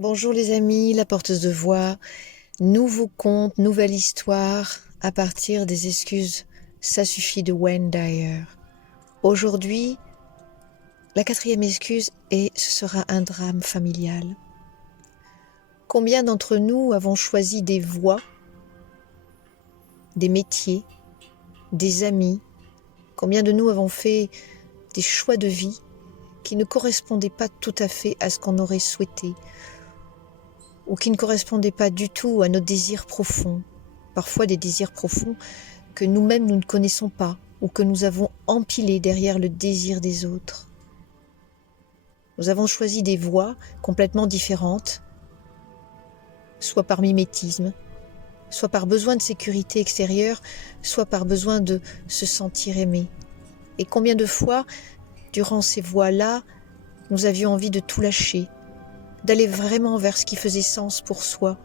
Bonjour les amis, la porteuse de voix, nouveau conte, nouvelle histoire à partir des excuses Ça suffit de Wayne Dyer. Aujourd'hui, la quatrième excuse et ce sera un drame familial. Combien d'entre nous avons choisi des voies, des métiers, des amis? Combien de nous avons fait des choix de vie qui ne correspondaient pas tout à fait à ce qu'on aurait souhaité ou qui ne correspondaient pas du tout à nos désirs profonds, parfois des désirs profonds que nous-mêmes nous ne connaissons pas ou que nous avons empilés derrière le désir des autres. Nous avons choisi des voies complètement différentes, soit par mimétisme, soit par besoin de sécurité extérieure, soit par besoin de se sentir aimé. Et combien de fois, durant ces voies-là, nous avions envie de tout lâcher, d'aller vraiment vers ce qui faisait sens pour soi.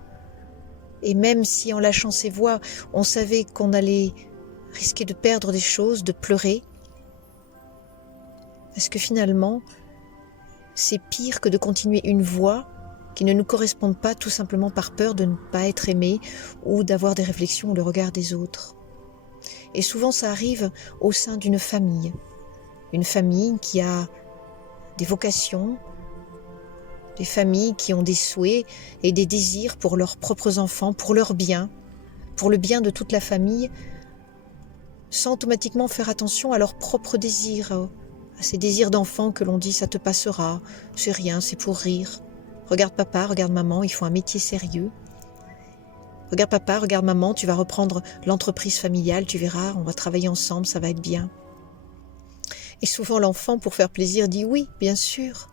Et même si en lâchant ces voies, on savait qu'on allait risquer de perdre des choses, de pleurer, parce que finalement, c'est pire que de continuer une voie qui ne nous correspond pas tout simplement par peur de ne pas être aimé ou d'avoir des réflexions ou le regard des autres. Et souvent ça arrive au sein d'une famille qui a des vocations, des familles qui ont des souhaits et des désirs pour leurs propres enfants, pour leur bien, pour le bien de toute la famille, sans automatiquement faire attention à leurs propres désirs, à ces désirs d'enfants que l'on dit ça te passera, c'est rien, c'est pour rire. Regarde papa, regarde maman, ils font un métier sérieux. Regarde papa, regarde maman, tu vas reprendre l'entreprise familiale, tu verras, on va travailler ensemble, ça va être bien. Et souvent l'enfant, pour faire plaisir, dit oui, bien sûr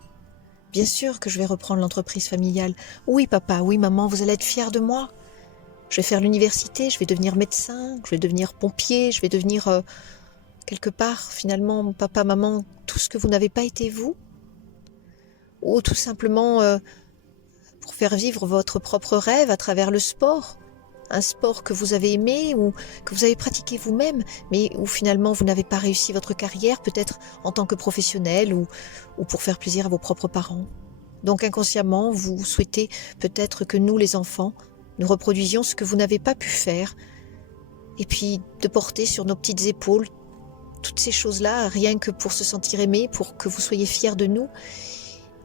que je vais reprendre l'entreprise familiale. Oui papa, oui maman, vous allez être fiers de moi. Je vais faire l'université, je vais devenir médecin, je vais devenir pompier, je vais devenir quelque part, finalement, papa, maman, tout ce que vous n'avez pas été vous. Ou tout simplement pour faire vivre votre propre rêve à travers le sport. Un sport que vous avez aimé ou que vous avez pratiqué vous-même, mais où finalement vous n'avez pas réussi votre carrière, peut-être en tant que professionnel ou pour faire plaisir à vos propres parents. Donc inconsciemment, vous souhaitez peut-être que nous, les enfants, nous reproduisions ce que vous n'avez pas pu faire, et puis de porter sur nos petites épaules toutes ces choses-là, rien que pour se sentir aimé, pour que vous soyez fiers de nous.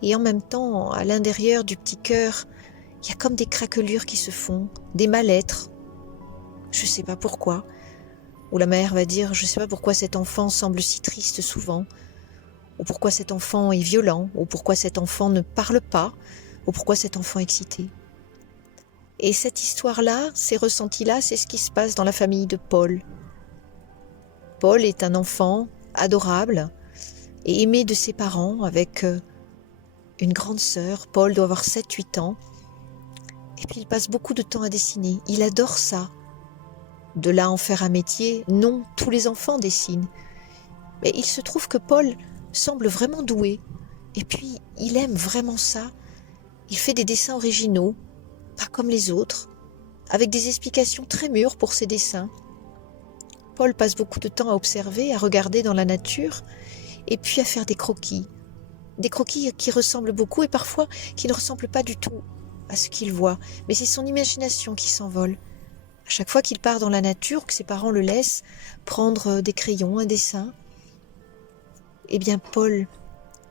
Et en même temps, à l'intérieur du petit cœur, il y a comme des craquelures qui se font, des mal-être. Je ne sais pas pourquoi. Ou la mère va dire, je ne sais pas pourquoi cet enfant semble si triste souvent, ou pourquoi cet enfant est violent, ou pourquoi cet enfant ne parle pas, ou pourquoi cet enfant est excité. Et cette histoire-là, ces ressentis-là, c'est ce qui se passe dans la famille de Paul. Paul est un enfant adorable et aimé de ses parents avec une grande sœur. Paul doit avoir 7-8 ans. Et puis il passe beaucoup de temps à dessiner. Il adore ça. De là en faire un métier, non, tous les enfants dessinent. Mais il se trouve que Paul semble vraiment doué. Et puis il aime vraiment ça. Il fait des dessins originaux, pas comme les autres, avec des explications très mûres pour ses dessins. Paul passe beaucoup de temps à observer, à regarder dans la nature, et puis à faire des croquis. Des croquis qui ressemblent beaucoup et parfois qui ne ressemblent pas du tout à ce qu'il voit. Mais c'est son imagination qui s'envole. À chaque fois qu'il part dans la nature, que ses parents le laissent prendre des crayons, un dessin, eh bien Paul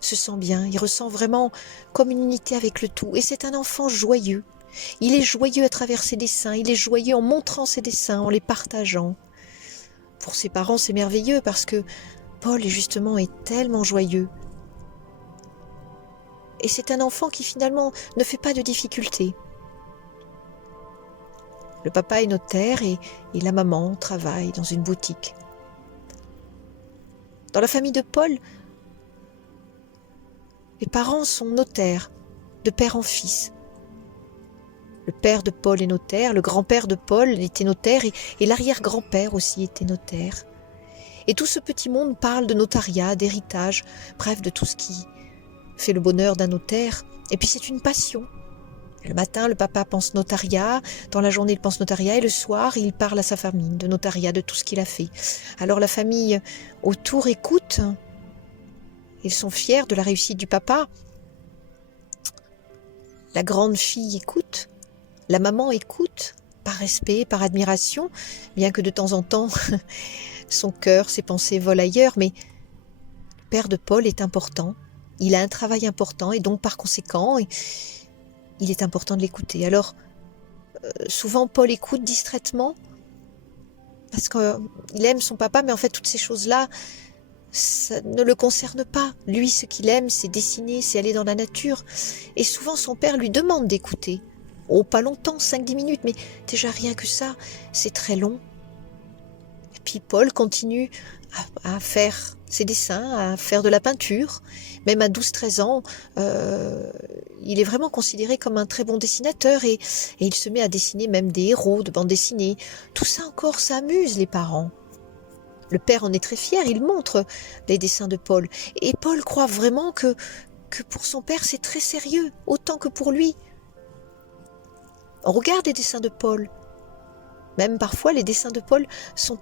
se sent bien. Il ressent vraiment comme une unité avec le tout. Et c'est un enfant joyeux. Il est joyeux à travers ses dessins. Il est joyeux en montrant ses dessins, en les partageant. Pour ses parents, c'est merveilleux parce que Paul justement est tellement joyeux. Et c'est un enfant qui finalement ne fait pas de difficultés. Le papa est notaire et la maman travaille dans une boutique. Dans la famille de Paul, les parents sont notaires, de père en fils. Le père de Paul est notaire, le grand-père de Paul était notaire et l'arrière-grand-père aussi était notaire. Et tout ce petit monde parle de notariat, d'héritage, bref, de tout ce qui fait le bonheur d'un notaire. Et puis c'est une passion. Le matin, le papa pense notariat, dans la journée, il pense notariat, et le soir, il parle à sa famille de notariat, de tout ce qu'il a fait. Alors la famille autour écoute. Ils sont fiers de la réussite du papa. La grande fille écoute, la maman écoute, par respect, par admiration, bien que de temps en temps, son cœur, ses pensées volent ailleurs, mais le père de Paul est important. Il a un travail important et donc par conséquent, il est important de l'écouter. Alors, souvent Paul écoute distraitement parce qu'il aime son papa, mais en fait toutes ces choses-là, ça ne le concerne pas. Lui, ce qu'il aime, c'est dessiner, c'est aller dans la nature. Et souvent son père lui demande d'écouter. Oh, pas longtemps, 5-10 minutes, mais déjà rien que ça, c'est très long. Et puis Paul continue à faire ses dessins, à faire de la peinture. Même à 12-13 ans, il est vraiment considéré comme un très bon dessinateur et il se met à dessiner même des héros de bande dessinée. Tout ça encore, ça amuse les parents. Le père en est très fier, il montre les dessins de Paul. Et Paul croit vraiment que pour son père, c'est très sérieux, autant que pour lui. On regarde les dessins de Paul. Même parfois, les dessins de Paul sont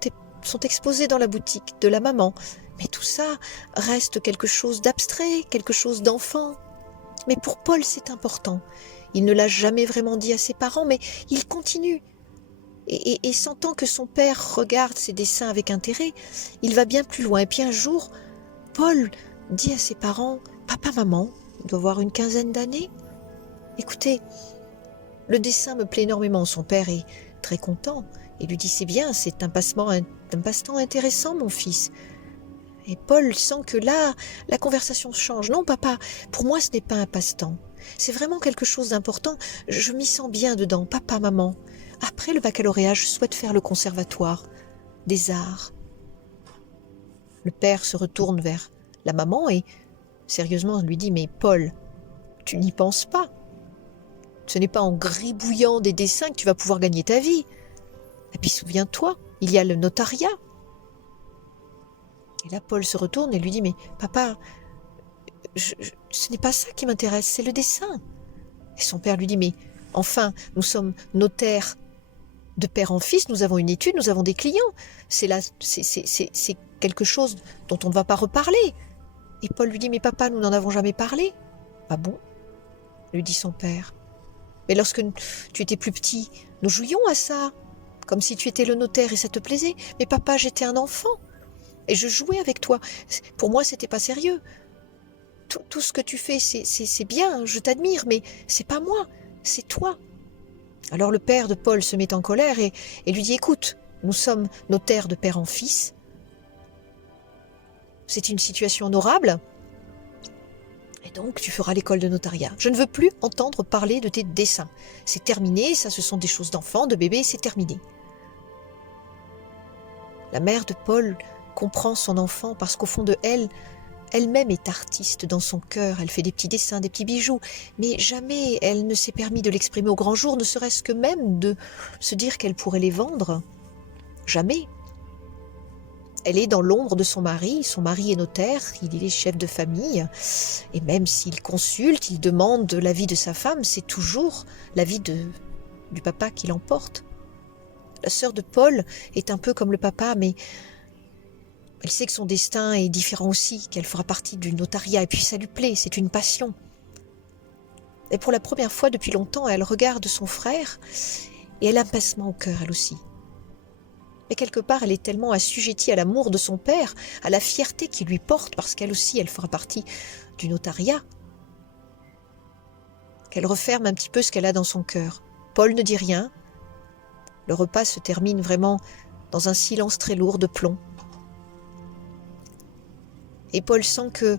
exposés dans la boutique de la maman. Mais tout ça reste quelque chose d'abstrait, quelque chose d'enfant. Mais pour Paul, c'est important. Il ne l'a jamais vraiment dit à ses parents, mais il continue. Et sentant que son père regarde ses dessins avec intérêt, il va bien plus loin. Et puis un jour, Paul dit à ses parents, « Papa, maman, il doit avoir une quinzaine d'années. Écoutez, le dessin me plaît énormément. » Son père est très content et lui dit, « C'est bien, c'est un passe-temps intéressant, mon fils. » Et Paul sent que là, la conversation change. « Non, papa, pour moi, ce n'est pas un passe-temps. C'est vraiment quelque chose d'important. Je m'y sens bien dedans. Papa, maman. Après le baccalauréat, je souhaite faire le conservatoire des arts. » Le père se retourne vers la maman et sérieusement lui dit, « Mais Paul, tu n'y penses pas. Ce n'est pas en gribouillant des dessins que tu vas pouvoir gagner ta vie. Et puis souviens-toi, il y a le notariat. » Et là, Paul se retourne et lui dit, « Mais papa, ce n'est pas ça qui m'intéresse, c'est le dessin. » Et son père lui dit, « Mais enfin, nous sommes notaires de père en fils, nous avons une étude, nous avons des clients. C'est quelque chose dont on ne va pas reparler. » Et Paul lui dit, « Mais papa, nous n'en avons jamais parlé. » »« Ah bon ?» lui dit son père. « Mais lorsque tu étais plus petit, nous jouions à ça, comme si tu étais le notaire et ça te plaisait. Mais papa, j'étais un enfant et je jouais avec toi. Pour moi, c'était pas sérieux. Tout ce que tu fais, c'est bien, je t'admire, mais c'est pas moi, c'est toi. » Alors le père de Paul se met en colère et lui dit, « Écoute, nous sommes notaires de père en fils. C'est une situation honorable. Et donc tu feras l'école de notariat. Je ne veux plus entendre parler de tes dessins. C'est terminé, ça ce sont des choses d'enfants, de bébés, c'est terminé. » La mère de Paul comprend son enfant parce qu'au fond de elle, elle-même est artiste dans son cœur, elle fait des petits dessins, des petits bijoux, mais jamais elle ne s'est permis de l'exprimer au grand jour, ne serait-ce que même de se dire qu'elle pourrait les vendre. Jamais. Elle est dans l'ombre de son mari est notaire, il est chef de famille, et même s'il consulte, il demande l'avis de sa femme, c'est toujours l'avis du papa qui l'emporte. La sœur de Paul est un peu comme le papa, mais elle sait que son destin est différent aussi, qu'elle fera partie du notariat, et puis ça lui plaît, c'est une passion. Et pour la première fois depuis longtemps, elle regarde son frère, et elle a un pincement au cœur, elle aussi. Mais quelque part, elle est tellement assujettie à l'amour de son père, à la fierté qu'il lui porte, parce qu'elle aussi, elle fera partie du notariat, qu'elle referme un petit peu ce qu'elle a dans son cœur. Paul ne dit rien. Le repas se termine vraiment dans un silence très lourd de plomb. Et Paul sent que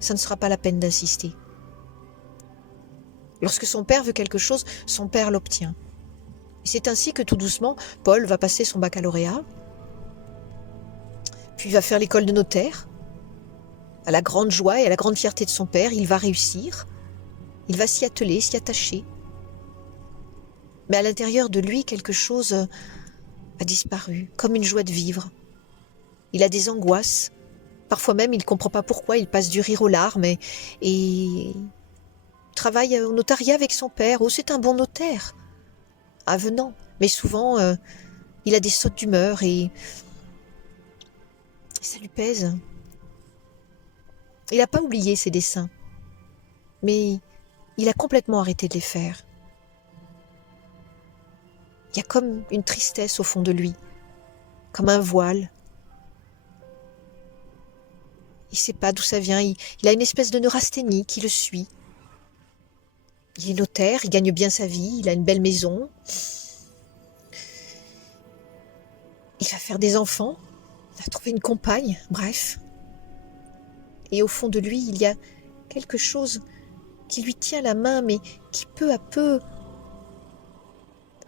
ça ne sera pas la peine d'insister. Lorsque son père veut quelque chose, son père l'obtient. Et c'est ainsi que tout doucement, Paul va passer son baccalauréat, puis va faire l'école de notaire. À la grande joie et à la grande fierté de son père, il va réussir. Il va s'y atteler, s'y attacher. Mais à l'intérieur de lui, quelque chose a disparu, comme une joie de vivre. Il a des angoisses. Parfois même, il ne comprend pas pourquoi, il passe du rire aux larmes et travaille au notariat avec son père. Oh, c'est un bon notaire, avenant. Mais souvent, il a des sautes d'humeur et ça lui pèse. Il n'a pas oublié ses dessins. Mais il a complètement arrêté de les faire. Il y a comme une tristesse au fond de lui, comme un voile. Il ne sait pas d'où ça vient, il a une espèce de neurasthénie qui le suit. Il est notaire, il gagne bien sa vie, il a une belle maison. Il va faire des enfants, il a trouvé une compagne, bref. Et au fond de lui, il y a quelque chose qui lui tient la main, mais qui peu à peu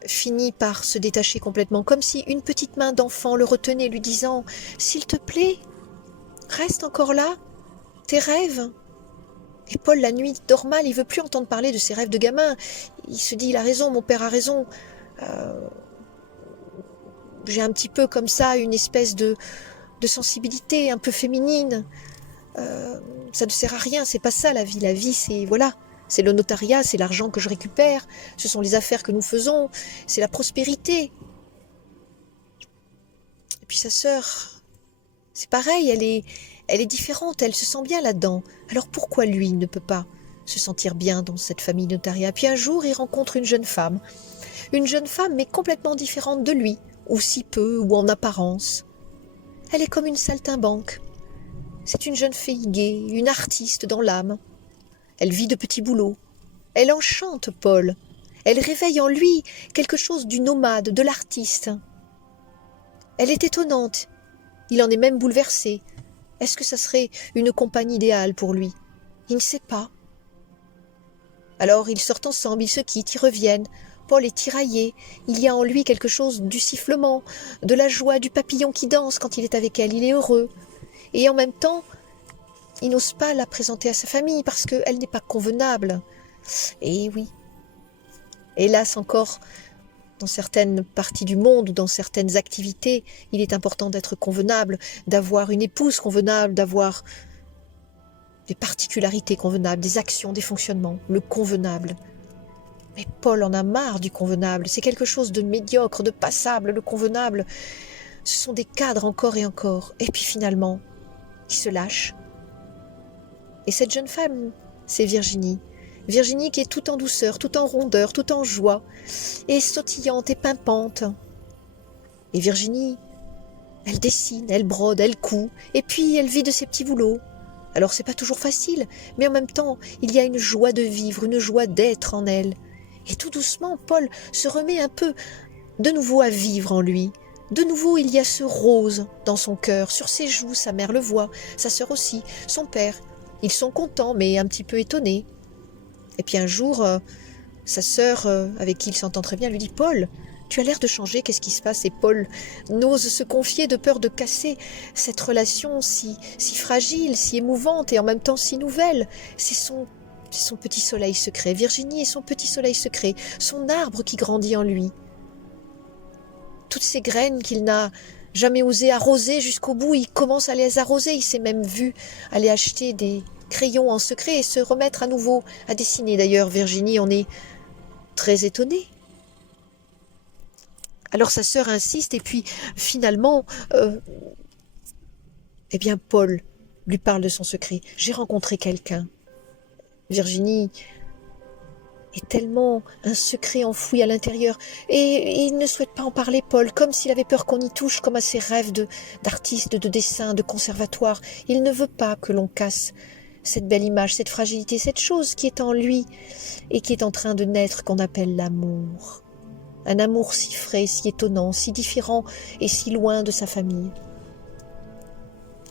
finit par se détacher complètement, comme si une petite main d'enfant le retenait, lui disant « S'il te plaît, reste encore là, tes rêves ». Et Paul, la nuit, dort mal, il veut plus entendre parler de ses rêves de gamin. Il se dit « Il a raison, mon père a raison. J'ai un petit peu comme ça une espèce de sensibilité un peu féminine. Ça ne sert à rien, c'est pas ça la vie. La vie, c'est voilà, c'est le notariat, c'est l'argent que je récupère, ce sont les affaires que nous faisons, c'est la prospérité. » Et puis sa sœur, c'est pareil, elle est différente, elle se sent bien là-dedans. Alors pourquoi lui ne peut pas se sentir bien dans cette famille notariat? Puis un jour, il rencontre une jeune femme mais complètement différente de lui, ou si peu, ou en apparence. Elle est comme une saltimbanque. C'est une jeune fille gaie, une artiste dans l'âme. Elle vit de petits boulots. Elle enchante Paul. Elle réveille en lui quelque chose du nomade, de l'artiste. Elle est étonnante. Il en est même bouleversé. Est-ce que ça serait une compagne idéale pour lui? Il ne sait pas. Alors ils sortent ensemble, ils se quittent, ils reviennent. Paul est tiraillé. Il y a en lui quelque chose du sifflement, de la joie, du papillon qui danse quand il est avec elle. Il est heureux. Et en même temps, il n'ose pas la présenter à sa famille parce qu'elle n'est pas convenable. Et oui, hélas encore, dans certaines parties du monde ou dans certaines activités, il est important d'être convenable, d'avoir une épouse convenable, d'avoir des particularités convenables, des actions, des fonctionnements, le convenable. Mais Paul en a marre du convenable, c'est quelque chose de médiocre, de passable, le convenable. Ce sont des cadres encore et encore. Et puis finalement, il se lâche. Et cette jeune femme, c'est Virginie. Virginie qui est tout en douceur, tout en rondeur, tout en joie, et sautillante et pimpante. Et Virginie, elle dessine, elle brode, elle coud, et puis elle vit de ses petits boulots. Alors c'est pas toujours facile, mais en même temps, il y a une joie de vivre, une joie d'être en elle. Et tout doucement, Paul se remet un peu de nouveau à vivre en lui. De nouveau, il y a ce rose dans son cœur, sur ses joues, sa mère le voit, sa sœur aussi, son père. Ils sont contents, mais un petit peu étonnés. Et puis un jour, sa sœur, avec qui il s'entend très bien, lui dit « Paul, tu as l'air de changer, qu'est-ce qui se passe ?» Et Paul n'ose se confier de peur de casser cette relation si fragile, si émouvante et en même temps si nouvelle. C'est son petit soleil secret. Virginie est son petit soleil secret, son arbre qui grandit en lui. Toutes ces graines qu'il n'a jamais osé arroser jusqu'au bout, il commence à les arroser. Il s'est même vu aller acheter des crayons en secret et se remettre à nouveau à dessiner. D'ailleurs, Virginie en est très étonnée. Alors sa sœur insiste et puis finalement, eh bien Paul lui parle de son secret. J'ai rencontré quelqu'un. Virginie est tellement un secret enfoui à l'intérieur et il ne souhaite pas en parler, Paul, comme s'il avait peur qu'on y touche, comme à ses rêves d'artiste, de dessin, de conservatoire. Il ne veut pas que l'on casse cette belle image, cette fragilité, cette chose qui est en lui et qui est en train de naître, qu'on appelle l'amour. Un amour si frais, si étonnant, si différent et si loin de sa famille.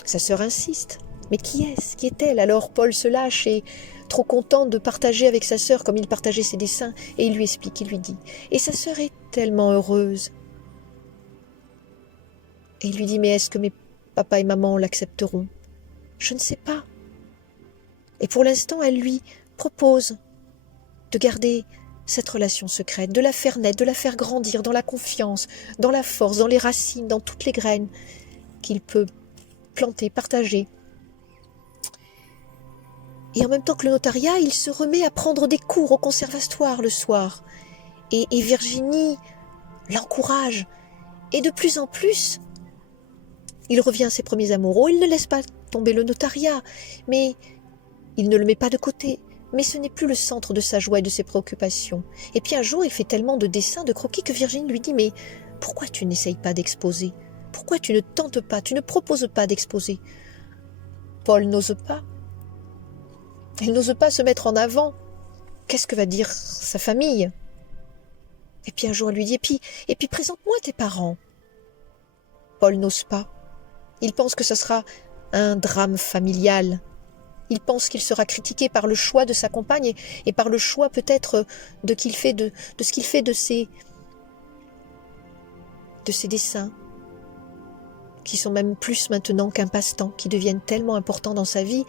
Sa sœur insiste. Mais qui est-ce? Qui est-elle? Alors Paul se lâche et, trop content de partager avec sa sœur comme il partageait ses dessins, et il lui explique, il lui dit. Et sa sœur est tellement heureuse. Et il lui dit, mais est-ce que mes papa et maman l'accepteront? Je ne sais pas. Et pour l'instant, elle lui propose de garder cette relation secrète, de la faire naître, de la faire grandir dans la confiance, dans la force, dans les racines, dans toutes les graines qu'il peut planter, partager. Et en même temps que le notariat, il se remet à prendre des cours au conservatoire le soir. Et Virginie l'encourage. Et de plus en plus, il revient à ses premiers amours. Oh, il ne laisse pas tomber le notariat, mais il ne le met pas de côté. Mais ce n'est plus le centre de sa joie et de ses préoccupations. Et puis un jour, il fait tellement de dessins, de croquis que Virginie lui dit « Mais pourquoi tu n'essayes pas d'exposer? Pourquoi tu ne tentes pas, tu ne proposes pas d'exposer ?» Paul n'ose pas. Il n'ose pas se mettre en avant. Qu'est-ce que va dire sa famille? Et puis un jour, elle lui dit « Et puis présente-moi tes parents. » Paul n'ose pas. Il pense que ce sera un drame familial. Il pense qu'il sera critiqué par le choix de sa compagne et par le choix peut-être de ce qu'il fait de ses dessins, qui sont même plus maintenant qu'un passe-temps, qui deviennent tellement importants dans sa vie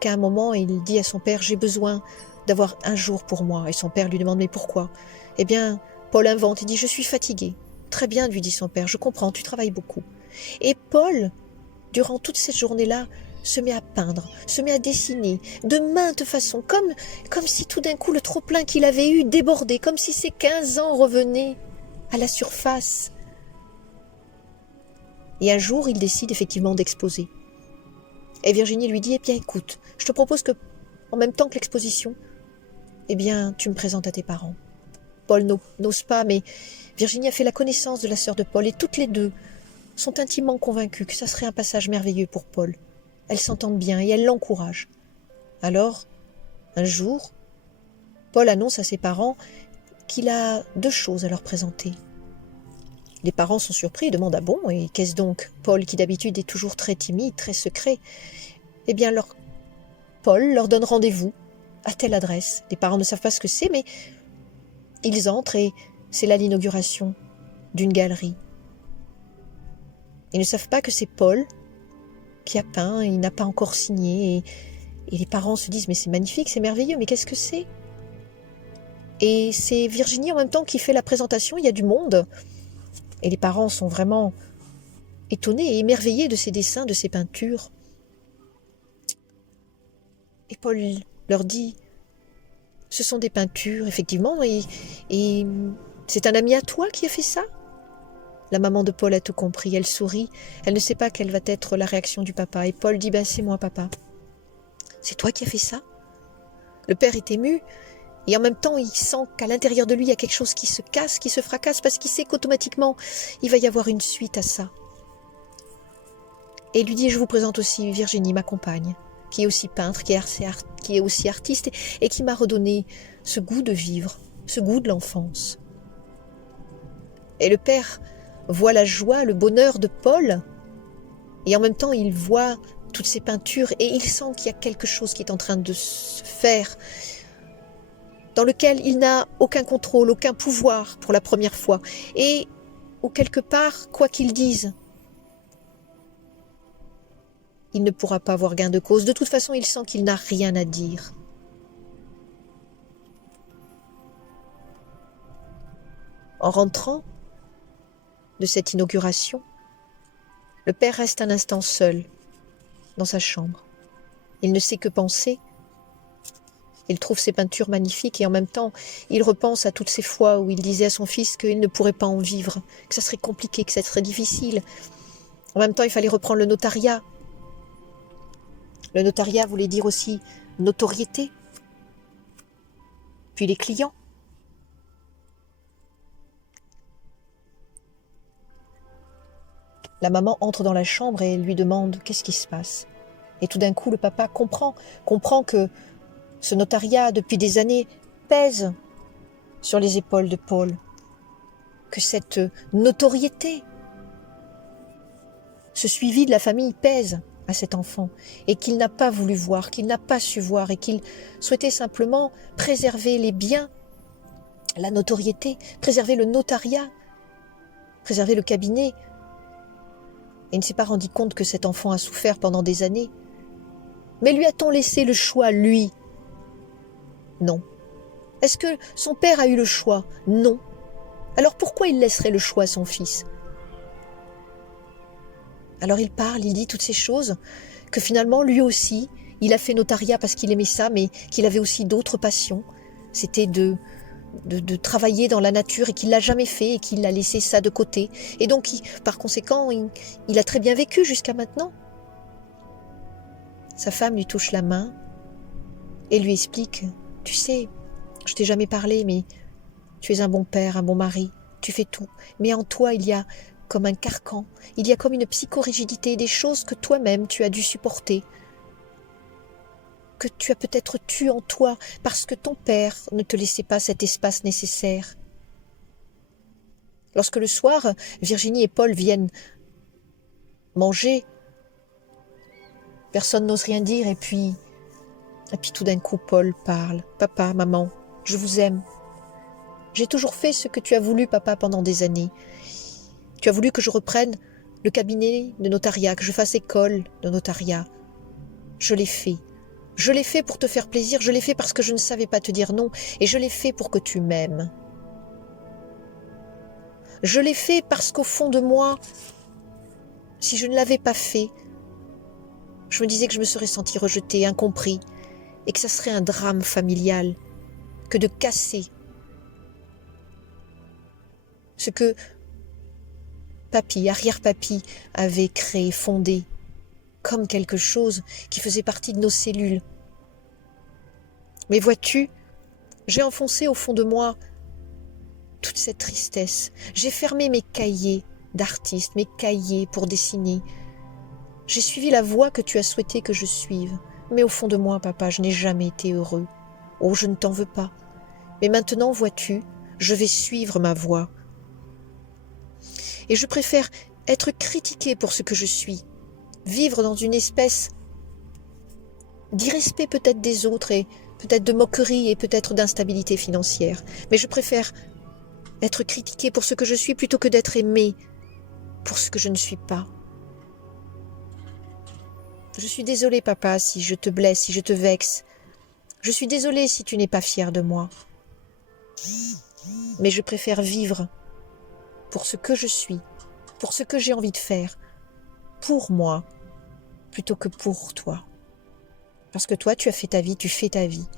qu'à un moment, il dit à son père « J'ai besoin d'avoir un jour pour moi ». Et son père lui demande « Mais pourquoi ?» Eh bien, Paul invente, il dit « Je suis fatigué ». Très bien, lui dit son père, je comprends, tu travailles beaucoup. Et Paul, durant toute cette journée-là, se met à peindre, se met à dessiner, de maintes façons, comme si tout d'un coup le trop-plein qu'il avait eu débordait, comme si ses 15 ans revenaient à la surface. Et un jour, il décide effectivement d'exposer. Et Virginie lui dit, eh bien écoute, je te propose que, en même temps que l'exposition, eh bien tu me présentes à tes parents. Paul n'ose pas, mais Virginie a fait la connaissance de la sœur de Paul, et toutes les deux sont intimement convaincues que ça serait un passage merveilleux pour Paul. Elles s'entendent bien et elles l'encouragent. Alors, un jour, Paul annonce à ses parents qu'il a 2 choses à leur présenter. Les parents sont surpris et demandent « Ah bon, et qu'est-ce donc ?» Paul, qui d'habitude est toujours très timide, très secret, eh bien Paul leur donne rendez-vous à telle adresse. Les parents ne savent pas ce que c'est, mais ils entrent et c'est là l'inauguration d'une galerie. Ils ne savent pas que c'est Paul qui a peint, il n'a pas encore signé, et les parents se disent « Mais c'est magnifique, c'est merveilleux, mais qu'est-ce que c'est ?» Et c'est Virginie en même temps qui fait la présentation, il y a du monde. Et les parents sont vraiment étonnés et émerveillés de ces dessins, de ces peintures. Et Paul leur dit, ce sont des peintures, effectivement, et c'est un ami à toi qui a fait ça? La maman de Paul a tout compris, elle sourit, elle ne sait pas quelle va être la réaction du papa. Et Paul dit, c'est moi papa. C'est toi qui as fait ça? Le père est ému, et en même temps il sent qu'à l'intérieur de lui il y a quelque chose qui se casse, qui se fracasse, parce qu'il sait qu'automatiquement il va y avoir une suite à ça. Et il lui dit, je vous présente aussi Virginie, ma compagne, qui est aussi peintre, qui est aussi artiste, et qui m'a redonné ce goût de vivre, ce goût de l'enfance. Et le père voit la joie, le bonheur de Paul, et en même temps il voit toutes ces peintures, et il sent qu'il y a quelque chose qui est en train de se faire, dans lequel il n'a aucun contrôle, aucun pouvoir pour la première fois, et où quelque part, quoi qu'il dise, il ne pourra pas avoir gain de cause. De toute façon, il sent qu'il n'a rien à dire. En rentrant de cette inauguration, le père reste un instant seul dans sa chambre. Il ne sait que penser. Il trouve ses peintures magnifiques et en même temps, il repense à toutes ces fois où il disait à son fils qu'il ne pourrait pas en vivre, que ça serait compliqué, que ça serait difficile. En même temps, il fallait reprendre le notariat. Le notariat voulait dire aussi notoriété, puis les clients. La maman entre dans la chambre et lui demande qu'est-ce qui se passe. Et tout d'un coup, le papa comprend que ce notariat, depuis des années, pèse sur les épaules de Paul, que cette notoriété, ce suivi de la famille pèse à cet enfant, et qu'il n'a pas voulu voir, qu'il n'a pas su voir, et qu'il souhaitait simplement préserver les biens, la notoriété, préserver le notariat, préserver le cabinet. Et il ne s'est pas rendu compte que cet enfant a souffert pendant des années. Mais lui a-t-on laissé le choix, lui? Non. Est-ce que son père a eu le choix? Non. Alors pourquoi il laisserait le choix à son fils? Alors il parle, il dit toutes ces choses, que finalement lui aussi, il a fait notariat parce qu'il aimait ça, mais qu'il avait aussi d'autres passions. C'était de travailler dans la nature et qu'il l'a jamais fait et qu'il a laissé ça de côté. Et donc, par conséquent, il a très bien vécu jusqu'à maintenant. Sa femme lui touche la main et lui explique, tu sais, je t'ai jamais parlé, mais tu es un bon père, un bon mari, tu fais tout, mais en toi il y a comme un carcan, il y a comme une psychorigidité, des choses que toi-même tu as dû supporter, que tu as peut-être tues en toi parce que ton père ne te laissait pas cet espace nécessaire. Lorsque le soir, Virginie et Paul viennent manger, personne n'ose rien dire et puis tout d'un coup Paul parle. Papa, maman, je vous aime. J'ai toujours fait ce que tu as voulu, papa, pendant des années. Tu as voulu que je reprenne le cabinet de notariat, que je fasse école de notariat. Je l'ai fait. Je l'ai fait pour te faire plaisir, je l'ai fait parce que je ne savais pas te dire non, et je l'ai fait pour que tu m'aimes. Je l'ai fait parce qu'au fond de moi, si je ne l'avais pas fait, je me disais que je me serais sentie rejetée, incompris, et que ça serait un drame familial, que de casser ce que papy, arrière-papy avait créé, fondé, comme quelque chose qui faisait partie de nos cellules. Mais vois-tu, j'ai enfoncé au fond de moi toute cette tristesse. J'ai fermé mes cahiers d'artiste, mes cahiers pour dessiner. J'ai suivi la voie que tu as souhaité que je suive. Mais au fond de moi, papa, je n'ai jamais été heureux. Oh, je ne t'en veux pas. Mais maintenant, vois-tu, je vais suivre ma voie. Et je préfère être critiquée pour ce que je suis, vivre dans une espèce d'irrespect peut-être des autres et peut-être de moquerie et peut-être d'instabilité financière. Mais je préfère être critiquée pour ce que je suis plutôt que d'être aimée pour ce que je ne suis pas. Je suis désolée, papa, si je te blesse, si je te vexe. Je suis désolée si tu n'es pas fier de moi. Mais je préfère vivre pour ce que je suis, pour ce que j'ai envie de faire, pour moi, plutôt que pour toi. Parce que toi, tu as fait ta vie, tu fais ta vie.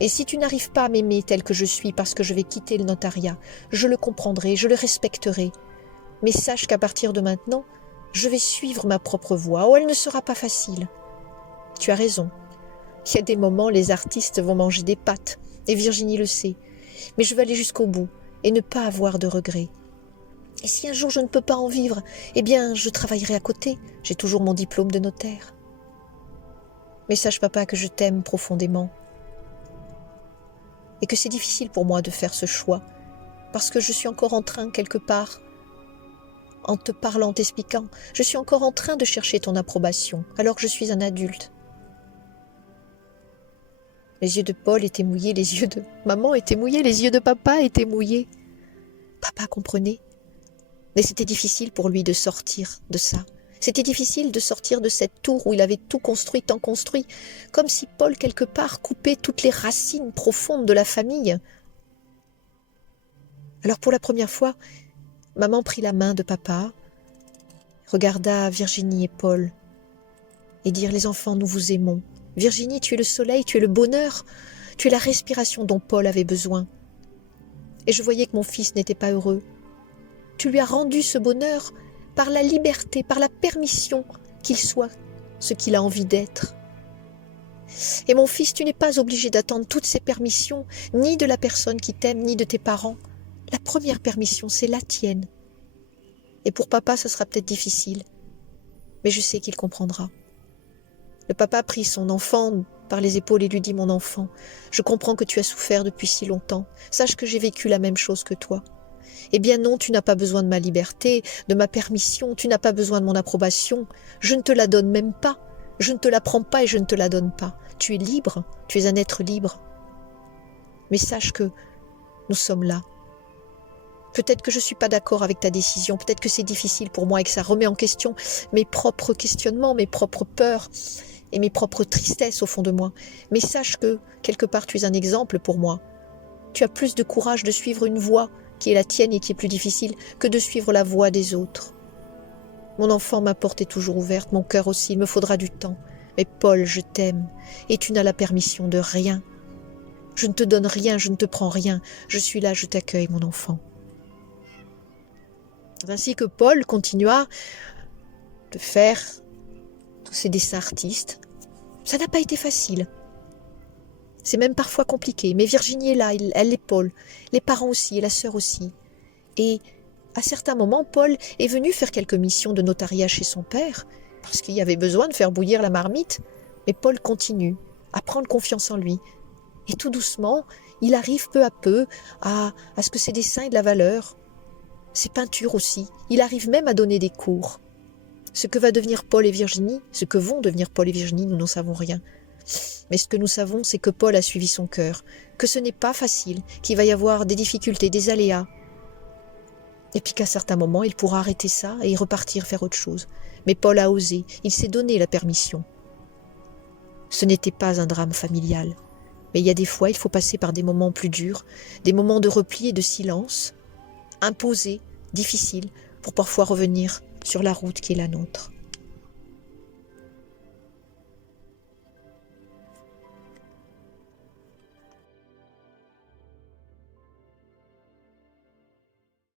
Et si tu n'arrives pas à m'aimer tel que je suis parce que je vais quitter le notariat, je le comprendrai, je le respecterai. Mais sache qu'à partir de maintenant, je vais suivre ma propre voie. Oh, elle ne sera pas facile. Tu as raison. Il y a des moments, les artistes vont manger des pâtes, et Virginie le sait. Mais je vais aller jusqu'au bout et ne pas avoir de regrets. Et si un jour je ne peux pas en vivre, eh bien, je travaillerai à côté. J'ai toujours mon diplôme de notaire. Mais sache, papa, que je t'aime profondément. Et que c'est difficile pour moi de faire ce choix, parce que je suis encore en train, quelque part, en te parlant, t'expliquant, je suis encore en train de chercher ton approbation, alors que je suis un adulte. Les yeux de Paul étaient mouillés, les yeux de maman étaient mouillés, les yeux de papa étaient mouillés. Papa comprenait, mais c'était difficile pour lui de sortir de ça. C'était difficile de sortir de cette tour où il avait tout construit, tant construit, comme si Paul, quelque part, coupait toutes les racines profondes de la famille. Alors pour la première fois, maman prit la main de papa, regarda Virginie et Paul, et dirent « Les enfants, nous vous aimons. Virginie, tu es le soleil, tu es le bonheur, tu es la respiration dont Paul avait besoin. Et je voyais que mon fils n'était pas heureux. Tu lui as rendu ce bonheur par la liberté, par la permission qu'il soit ce qu'il a envie d'être. Et mon fils, tu n'es pas obligé d'attendre toutes ces permissions, ni de la personne qui t'aime, ni de tes parents. La première permission, c'est la tienne. Et pour papa, ce sera peut-être difficile, mais je sais qu'il comprendra. » Le papa prit son enfant par les épaules et lui dit « Mon enfant, je comprends que tu as souffert depuis si longtemps. Sache que j'ai vécu la même chose que toi. Eh bien non, tu n'as pas besoin de ma liberté, de ma permission, tu n'as pas besoin de mon approbation. Je ne te la donne même pas. Je ne te la prends pas et je ne te la donne pas. Tu es libre, tu es un être libre. Mais sache que nous sommes là. Peut-être que je ne suis pas d'accord avec ta décision, peut-être que c'est difficile pour moi et que ça remet en question mes propres questionnements, mes propres peurs et mes propres tristesses au fond de moi. Mais sache que, quelque part, tu es un exemple pour moi. Tu as plus de courage de suivre une voie qui est la tienne et qui est plus difficile que de suivre la voie des autres. Mon enfant, ma porte est toujours ouverte, mon cœur aussi, il me faudra du temps. Mais Paul, je t'aime et tu n'as la permission de rien. Je ne te donne rien, je ne te prends rien. Je suis là, je t'accueille, mon enfant. » Ainsi que Paul continua de faire tous ces dessins artistes. Ça n'a pas été facile. C'est même parfois compliqué. Mais Virginie est là, elle l'épaule. Les parents aussi et la sœur aussi. Et à certains moments, Paul est venu faire quelques missions de notariat chez son père, parce qu'il y avait besoin de faire bouillir la marmite. Mais Paul continue à prendre confiance en lui. Et tout doucement, il arrive peu à peu à ce que ses dessins aient de la valeur. Ses peintures aussi. Il arrive même à donner des cours. Ce que va devenir Paul et Virginie, ce que vont devenir Paul et Virginie, nous n'en savons rien. Mais ce que nous savons, c'est que Paul a suivi son cœur, que ce n'est pas facile, qu'il va y avoir des difficultés, des aléas. Et puis qu'à certains moments, il pourra arrêter ça et repartir faire autre chose. Mais Paul a osé, il s'est donné la permission. Ce n'était pas un drame familial. Mais il y a des fois, il faut passer par des moments plus durs, des moments de repli et de silence, imposés, difficiles, pour parfois revenir sur la route qui est la nôtre.